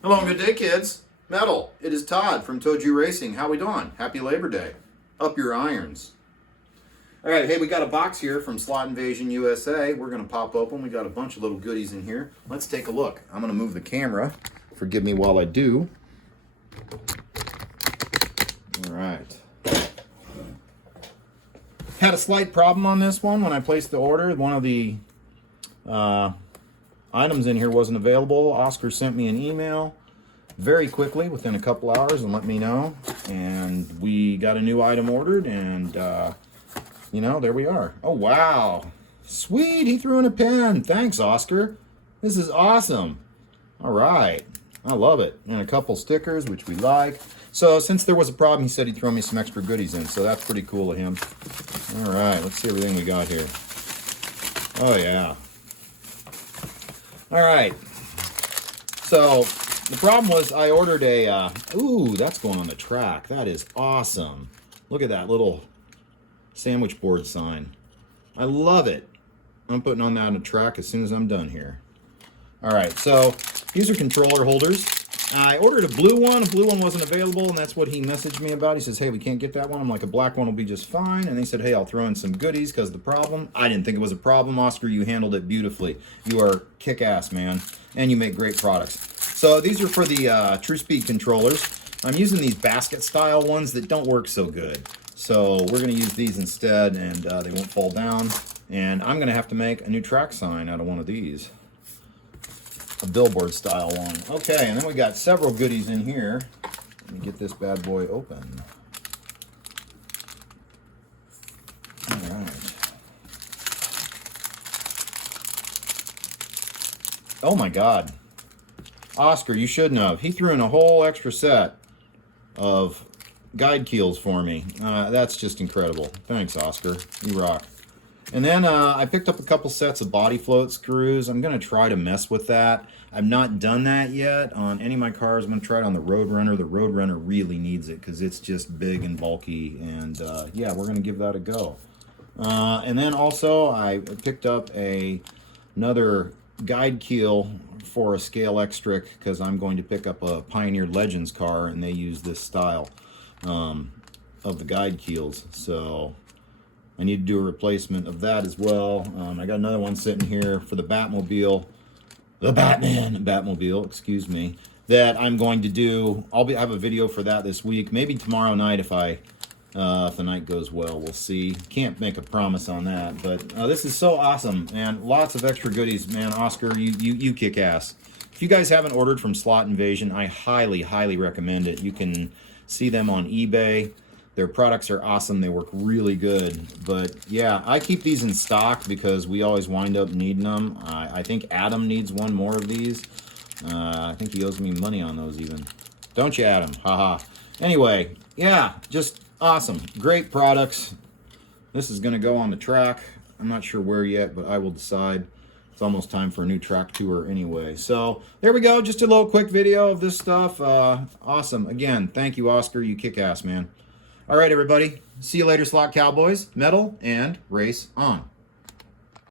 Hello and good day, kids. Metal, it is Todd from ToJu Racing. How we doing? Happy Labor Day. Up your irons. All right, hey, we got a box here from Slot Invasion USA. We're going to pop open. We got a bunch of little goodies in here. Let's take a look. I'm going to move the camera. Forgive me while I do. All right. Had a slight problem on this one when I placed the order. One of the items in here wasn't available. Oscar sent me an email very quickly, within a couple hours, and let me know. And we got a new item ordered, and you know, there we are. Oh, wow. Sweet, he threw in a pen. Thanks, Oscar. This is awesome. All right. I love it. And a couple stickers, which we like. So since there was a problem, he said he'd throw me some extra goodies in, so that's pretty cool of him. All right, let's see everything we got here. Oh, yeah. All right. So the problem was I ordered a, ooh, that's going on the track. That is awesome. Look at that little sandwich board sign. I love it. I'm putting on that on the track as soon as I'm done here. All right, so these are controller holders. I ordered a blue one. A blue one wasn't available, and that's what he messaged me about. He says, hey, we can't get that one. I'm like, a black one will be just fine. And they said, hey, I'll throw in some goodies because the problem. I didn't think it was a problem, Oscar. You handled it beautifully. You are kick-ass, man, and you make great products. So these are for the True Speed controllers. I'm using these basket-style ones that don't work so good. So we're going to use these instead, and they won't fall down. And I'm going to have to make a new track sign out of one of these. A billboard style one. Okay, and then we got several goodies in here. Let me get this bad boy open. All right. Oh my God. Oscar, you shouldn't have. He threw in a whole extra set of guide keels for me. That's just incredible. Thanks, Oscar. You rock. And then I picked up a couple sets of body float screws. I'm going to try to mess with that. I've not done that yet on any of my cars. I'm going to try it on the Roadrunner. The Roadrunner really needs it because it's just big and bulky. And yeah, we're going to give that a go. And then also I picked up another guide keel for a scale extra because I'm going to pick up a Pioneer Legends car, and they use this style of the guide keels. So I need to do a replacement of that as well. I got another one sitting here for the Batmobile, the Batmobile, excuse me, that I'm going to do. I have a video for that this week, maybe tomorrow night if the night goes well. We'll see. Can't make a promise on that, but this is so awesome, and lots of extra goodies, man. Oscar, you kick ass. If you guys haven't ordered from Slot Invasion, I highly, highly recommend it. You can see them on eBay. Their products are awesome. They work really good. But yeah, I keep these in stock because we always wind up needing them. I think Adam needs one more of these. I think he owes me money on those even. Don't you, Adam? Haha. Anyway, yeah, just awesome. Great products. This is going to go on the track. I'm not sure where yet, but I will decide. It's almost time for a new track tour anyway. So there we go. Just a little quick video of this stuff. Awesome. Again, thank you, Oscar. You kick ass, man. All right, everybody. See you later, Slot Cowboys. Metal and race on.